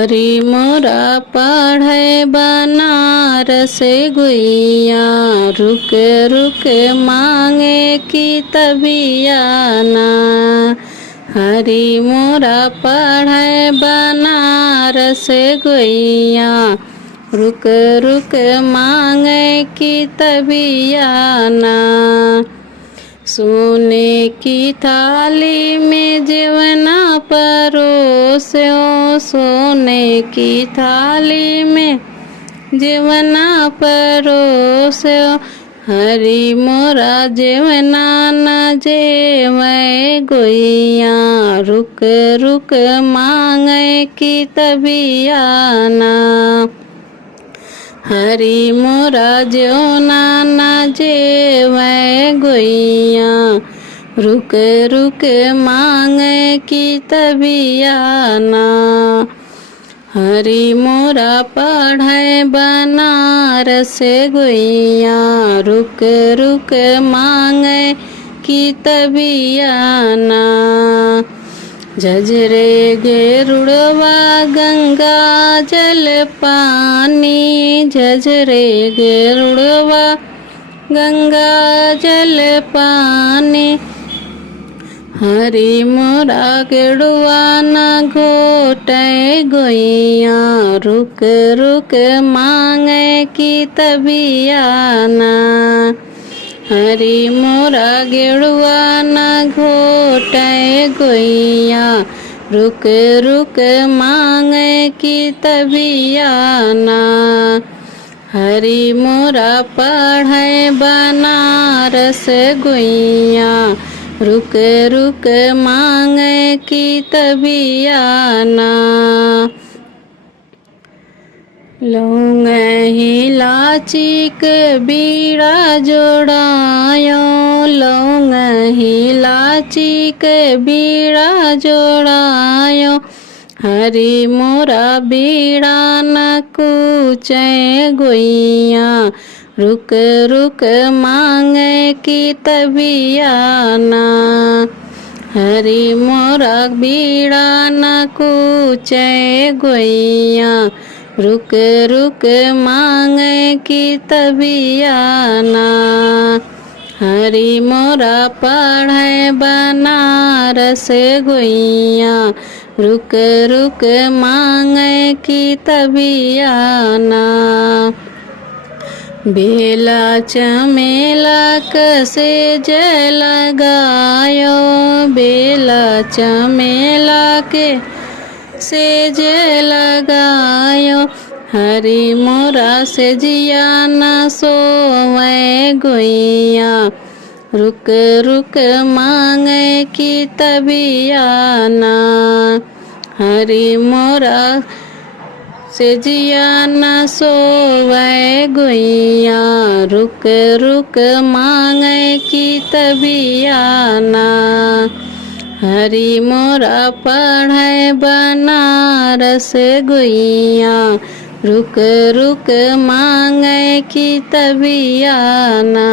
हरी मोरा पढ़े बनारस गुइया, रुक रुक मांगे की तबियाना। हरी मोरा पढ़े बनारस गुइया, रुक रुक मांगे की तबियाना। सोने की थाली में जीवना परोस्यो, सोने की थाली में जीवना परोस्यो। हरी मोरा जीवना न जेवै गुइया, रुक रुक मांगे की तबियाना। हरी मोरा ज्योना न जेवै गुइया, रुक रुक मांगे की तबियाना। हरी मोरा पढ़े बनारस गुइया, रुक रुक मांगे की तबियाना। झझरे गेरुड़वा गंगा जल पानी, झझरे गेरुड़वा गंगा जल पानी। हरी मोरा गेरुआ न घोटे गुइया, रुक रुक मांगे की तबियाना। हरी मोरा गेरुआ न घोटे गुइया, रुक रुक मांगे की तबियाना। हरी मोरा पढ़े बनारस गुइया, रुक रुक मांगे की तबियाना। लौंग इलाची के बीड़ा जोड़ायो, लौंग इलाची के बीड़ा जोड़ायो। हरी मोरा बीड़ा न कूचे गुइया, रुक रुक मांगे की तबियाना। हरी मोरा बीड़ा न कूचे गुइया, रुक रुक मांगे की तबियाना। हरी मोरा पढ़े बनारस गुइया, रुक रुक मांगे की तबियाना। बेला चमेला कसे जय लगायो, बेला चमेला के सेज लगायो। हरी मोरा से जिया न सोवै गुइया, रुक रुक मांगे की तबियाना। हरी मोरा से जिया न सोवै गुइया, रुक रुक मांगे की तबियाना। हरी मोरा पढ़े बनारस गुइया, रुक रुक मांगे की तबियाना।